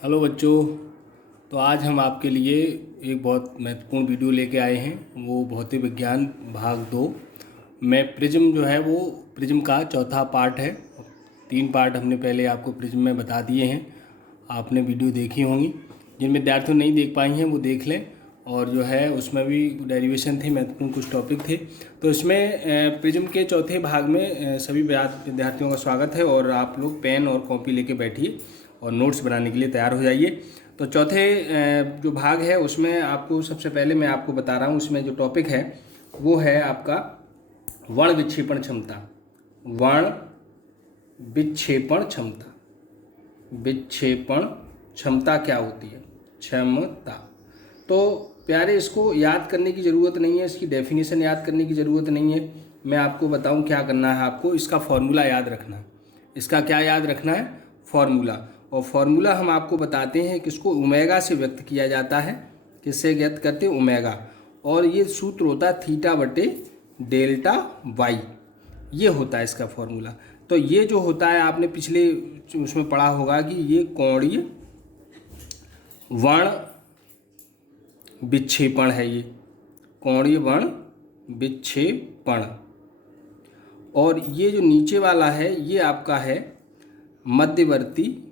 Hello बच्चों। तो आज हम आपके लिए एक बहुत महत्वपूर्ण वीडियो लेके आए हैं, वो भौतिक विज्ञान भाग 2 में प्रिज्म जो है वो प्रिज्म का चौथा पार्ट है। 3 पार्ट हमने पहले आपको प्रिज्म में बता दिए हैं, आपने वीडियो देखी होंगी। जिन विद्यार्थियों नहीं देख पाई हैं वो देख लें। और जो है उसमें भी डेरिवेशन थे, महत्वपूर्ण कुछ टॉपिक थे। तो इसमें प्रिज्म के चौथे भाग में सभी विद्यार्थियों का स्वागत है। और आप लोग पेन और कॉपी लेके बैठिए और नोट्स बनाने के लिए तैयार हो जाइए। तो चौथे जो भाग है उसमें आपको सबसे पहले मैं आपको बता रहा हूँ, उसमें जो टॉपिक है वो है आपका वर्ण विक्षेपण क्षमता। वर्ण विक्षेपण क्षमता। विक्षेपण क्षमता क्या होती है? क्षमता। तो प्यारे, इसको याद करने की ज़रूरत नहीं है, इसकी डेफिनेशन याद करने की ज़रूरत नहीं है। मैं आपको बताऊं क्या करना है। आपको इसका फॉर्मूला याद रखना है। इसका क्या याद रखना है? फॉर्मूला। और फॉर्मूला हम आपको बताते हैं किसको ओमेगा से व्यक्त किया जाता है। किससे व्यक्त करते हैं? ओमेगा। और ये सूत्र होता है थीटा बटे डेल्टा वाई। ये होता है इसका फॉर्मूला। तो ये जो होता है आपने पिछले उसमें पढ़ा होगा कि ये कोणीय वर्ण विक्षेपण है। ये कोणीय वर्ण विक्षेपण। और ये जो नीचे वाला है ये आपका है मध्यवर्ती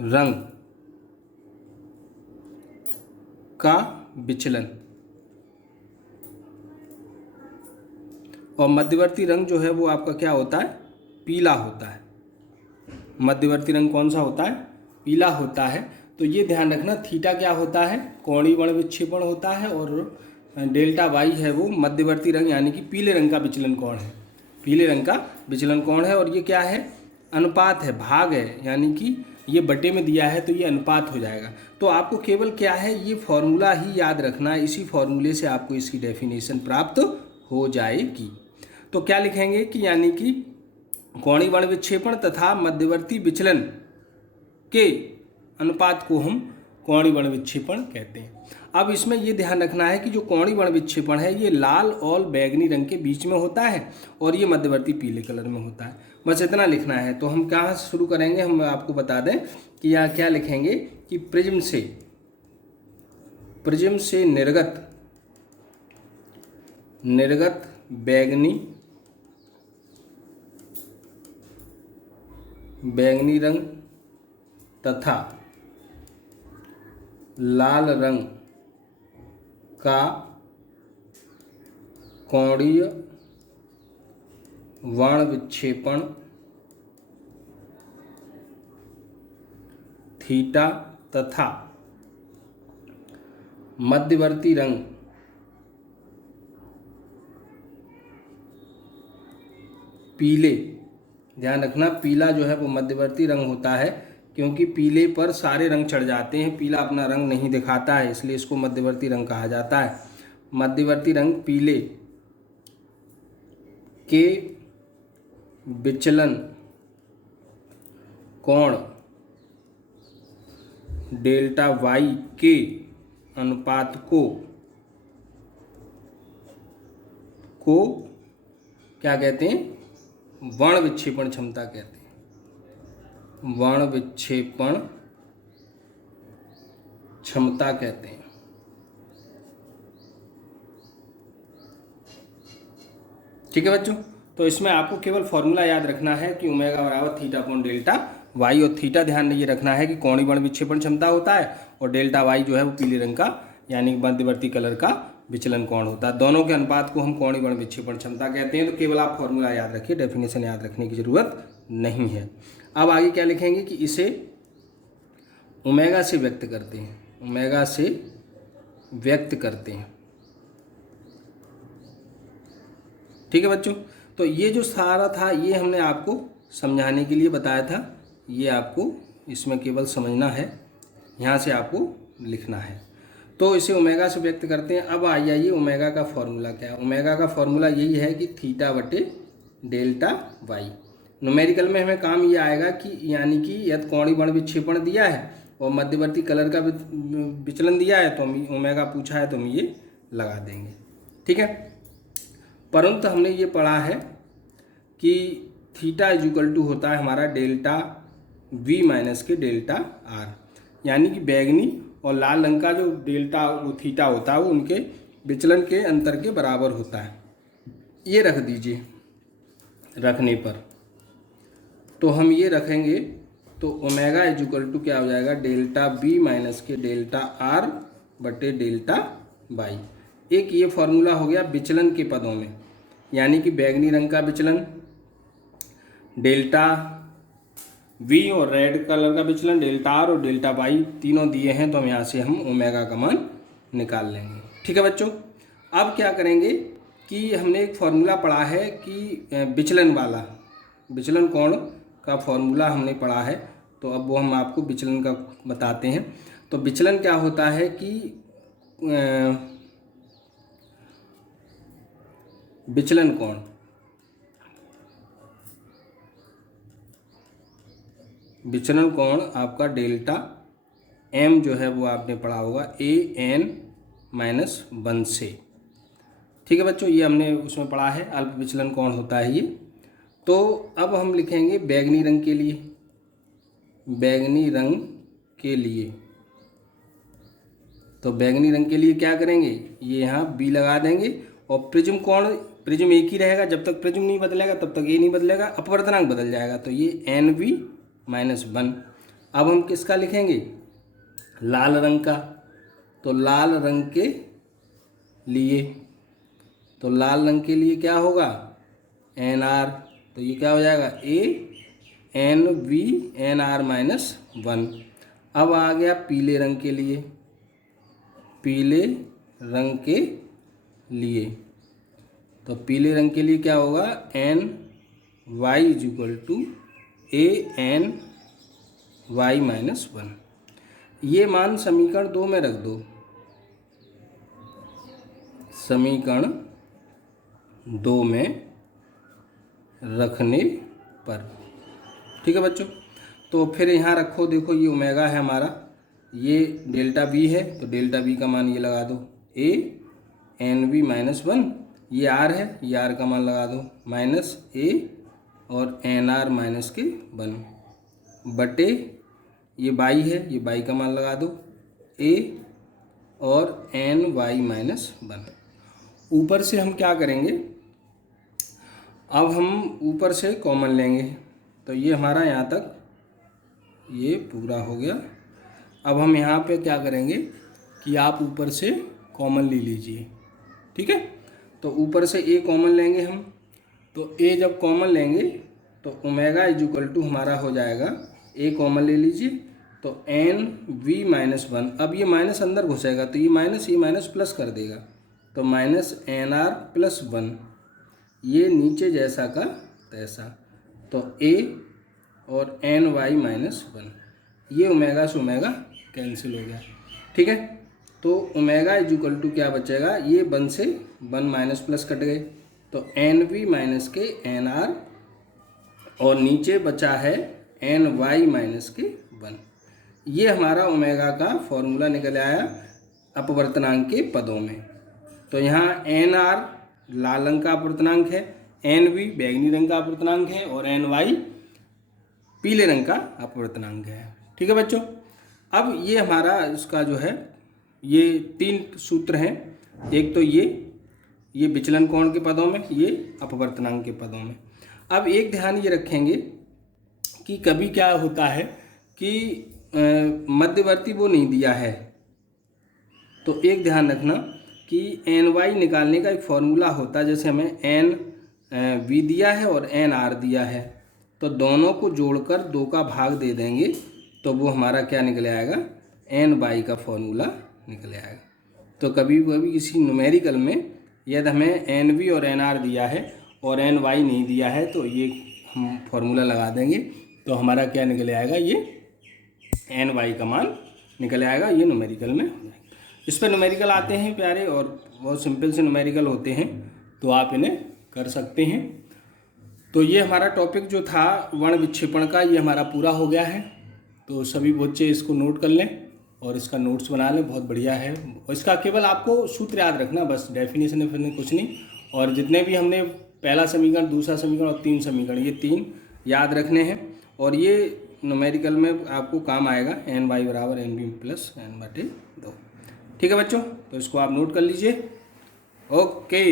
रंग का विचलन। और मध्यवर्ती रंग जो है वो आपका क्या होता है? पीला होता है। मध्यवर्ती रंग कौन सा होता है? पीला होता है। तो ये ध्यान रखना, थीटा क्या होता है? कोणीय वर्ण विक्षेपण होता है। और डेल्टा वाई है वो मध्यवर्ती रंग यानी कि पीले रंग का विचलन कोण है। पीले रंग का विचलन कोण है। और ये क्या है? अनुपात है, भाग है, यानी कि ये बटे में दिया है तो ये अनुपात हो जाएगा। तो आपको केवल क्या है, ये फॉर्मूला ही याद रखना है। इसी फॉर्मूले से आपको इसकी डेफिनेशन प्राप्त हो जाएगी। तो क्या लिखेंगे कि यानी कि कोणीय वर्ण विक्षेपण तथा मध्यवर्ती विचलन के अनुपात को हम कोणीय वर्ण विक्षेपण कहते हैं। अब इसमें ये ध्यान रखना है कि जो कोणीय वर्ण विक्षेपण है ये लाल और बैगनी रंग के बीच में होता है और ये मध्यवर्ती पीले कलर में होता है। बस इतना लिखना है। तो हम कहाँ से शुरू करेंगे? हम आपको बता दें कि यहाँ क्या लिखेंगे कि प्रिज्म से निर्गत बैगनी रंग तथा लाल रंग का कोणीय वर्ण विक्षेपण थीटा तथा मध्यवर्ती रंग पीले। ध्यान रखना, पीला जो है वो मध्यवर्ती रंग होता है, क्योंकि पीले पर सारे रंग चढ़ जाते हैं। पीला अपना रंग नहीं दिखाता है, इसलिए इसको मध्यवर्ती रंग कहा जाता है। मध्यवर्ती रंग पीले के विचलन कोण डेल्टा वाई के अनुपात को क्या कहते हैं? वर्ण विक्षेपण क्षमता कहते हैं। वर्ण विक्षेपण क्षमता कहते हैं। ठीक है बच्चों। तो इसमें आपको केवल फॉर्मूला याद रखना है कि ओमेगा बराबर थीटा अपॉन डेल्टा वाई। और थीटा ध्यान ये रखना है कि कोणीय वर्ण विक्षेपण क्षमता होता है और डेल्टा वाई जो है वो पीले रंग का यानी मध्यवर्ती कलर का विचलन कोण होता है। दोनों के अनुपात को हम कोणीय वर्ण विक्षेपण क्षमता कहते हैं। तो केवल आप फॉर्मूला याद रखिए, डेफिनेशन याद रखने की जरूरत नहीं है। अब आगे क्या लिखेंगे कि इसे ओमेगा से व्यक्त करते हैं। ओमेगा से व्यक्त करते हैं। ठीक है बच्चों। तो ये जो सारा था ये हमने आपको समझाने के लिए बताया था। ये आपको इसमें केवल समझना है, यहाँ से आपको लिखना है। तो इसे ओमेगा से व्यक्त करते हैं। अब आ जाइए ओमेगा का फॉर्मूला क्या है। ओमेगा का फॉर्मूला यही है कि थीटा बटे डेल्टा वाई। न्यूमेरिकल में हमें काम ये आएगा कि यानी कि यदि कोणीय वर्ण विक्षेपण दिया है और मध्यवर्ती कलर का विचलन दिया है तो हम ओमेगा पूछा है तो हम ये लगा देंगे। ठीक है। परंतु हमने ये पढ़ा है कि थीटा इज इक्वल टू होता है हमारा डेल्टा वी माइनस के डेल्टा आर, यानी कि बैगनी और लाल रंग का जो डेल्टा वो थीटा होता है वो उनके विचलन के अंतर के बराबर होता है। ये रख दीजिए। रखने पर तो हम ये रखेंगे तो ओमेगा इज इक्वल टू क्या हो जाएगा, डेल्टा बी माइनस के डेल्टा आर बटे डेल्टा बाई। एक ये फॉर्मूला हो गया विचलन के पदों में, यानी कि बैगनी रंग का विचलन डेल्टा वी और रेड कलर का विचलन डेल्टा आर और डेल्टा बाई तीनों दिए हैं, तो हम यहाँ से हम ओमेगा का मान निकाल लेंगे। ठीक है बच्चों, अब क्या करेंगे कि हमने एक फॉर्मूला पढ़ा है कि विचलन वाला, विचलन कोण का फॉर्मूला हमने पढ़ा है, तो अब वो हम आपको विचलन का बताते हैं। तो विचलन क्या होता है कि विचलन कोण आपका डेल्टा एम जो है वो आपने पढ़ा होगा AN-1 से। ठीक है बच्चों, ये हमने उसमें पढ़ा है अल्प विचलन कोण होता है ये। तो अब हम लिखेंगे बैगनी रंग के लिए, बैगनी रंग के लिए। तो बैगनी रंग के लिए क्या करेंगे, ये यहाँ बी लगा देंगे और प्रिज्म कोण, प्रिज्म एक ही रहेगा, जब तक प्रिज्म नहीं बदलेगा तब तक ये नहीं बदलेगा, अपवर्तनांक बदल जाएगा, तो ये NV-1। अब हम किसका लिखेंगे, लाल रंग का। तो लाल रंग के लिए, तो लाल रंग के लिए क्या होगा, NR, तो ये क्या हो जाएगा ANVNR-1। अब आ गया पीले रंग के लिए, पीले रंग के लिए। तो पीले रंग के लिए क्या होगा, NY is equal to ANY-1। ये मान समीकरण 2 में रख दो, समीकरण 2 में रखने पर। ठीक है बच्चों, तो फिर यहाँ रखो, देखो ये ओमेगा है हमारा, ये डेल्टा बी है, तो डेल्टा बी का मान ये लगा दो ANV-1, ये आर है, ये आर का मान लगा दो माइनस A और NR-1 बटे ये बाई है, ये बाई का मान लगा दो A और NY-1। ऊपर से हम क्या करेंगे, अब हम ऊपर से कॉमन लेंगे, तो ये हमारा यहाँ तक ये पूरा हो गया। अब हम यहाँ पे क्या करेंगे कि आप ऊपर से कॉमन ले लीजिए। ठीक है, तो ऊपर से A कॉमन लेंगे हम, तो A जब कॉमन लेंगे तो ओमेगा इज इक्वल टू हमारा हो जाएगा, A कॉमन ले लीजिए, तो NV-1। अब ये माइनस अंदर घुसेगा तो ये माइनस प्लस कर देगा, तो -NR+1, ये नीचे जैसा का तैसा, तो A और NY-1, ये ओमेगा से ओमेगा कैंसिल हो गया। ठीक है, तो ओमेगा इज इक्वल टू क्या बचेगा, ये 1 से 1 माइनस प्लस कट गए, तो NV- के NR और नीचे बचा है NY-1। ये हमारा ओमेगा का फॉर्मूला निकल आया अपवर्तनांक के पदों में। तो यहाँ NR लाल रंग का अपवर्तनांक है, NV बैगनी रंग का अपवर्तनांक है और NY पीले रंग का अपवर्तनांक है। ठीक है बच्चों, अब ये हमारा इसका जो है ये 3 सूत्र हैं, एक तो ये विचलन कोण के पदों में, ये अपवर्तनांक के पदों में। अब एक ध्यान ये रखेंगे कि कभी क्या होता है कि मध्यवर्ती वो नहीं दिया है, तो एक ध्यान रखना कि NY निकालने का एक फॉर्मूला होता है, जैसे हमें NV दिया है और NR दिया है, तो दोनों को जोड़कर 2 का भाग दे देंगे तो वो हमारा क्या निकल आएगा, NY का फॉर्मूला निकल आएगा। तो कभी कभी किसी न्यूमेरिकल में यदि हमें NV और NR दिया है और NY नहीं दिया है तो ये हम फॉर्मूला लगा देंगे, तो हमारा क्या निकल आएगा, ये NY का मान निकल आएगा, ये न्यूमेरिकल में। इस पर न्यूमेरिकल आते हैं प्यारे, और बहुत सिंपल से न्यूमेरिकल होते हैं, तो आप इन्हें कर सकते हैं। तो ये हमारा टॉपिक जो था वर्ण विक्षेपण का, ये हमारा पूरा हो गया है। तो सभी बच्चे इसको नोट कर लें और इसका नोट्स बना लें, बहुत बढ़िया है। और इसका केवल आपको सूत्र याद रखना, बस डेफिनेशन कुछ नहीं। और जितने भी हमने पहला समीकरण, दूसरा समीकरण और 3 समीकरण, ये 3 याद रखने हैं और ये न्यूमेरिकल में आपको काम आएगा एन वाई बराबर एन बी प्लस एन बटे 2। ठीक है बच्चों, तो इसको आप नोट कर लीजिए। ओके।